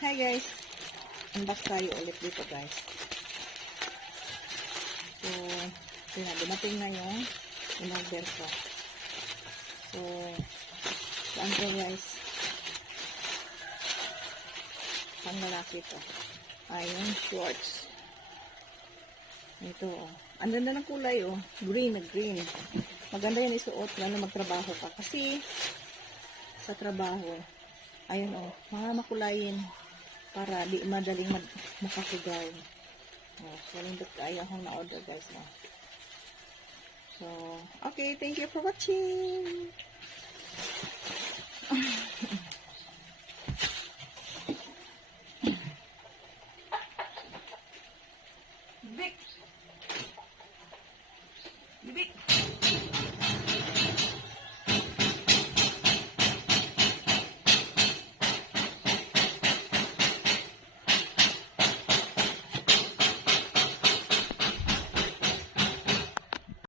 Hi guys, unbox tayo ulit dito guys. So, yun na, dumating na yung in-order ko. So, saan ko guys? Pang lalaki to. Ayun, shorts. Ito, oh. Ang ganda ng kulay, oh. Green na green. Maganda yan isuot, lalo magtrabaho ka. Kasi, sa trabaho, ayun, oh, mga makulayin para di madaling makakugaw. Oh, so, lindot kayo akong na-order, guys, no? So, okay, thank you for watching.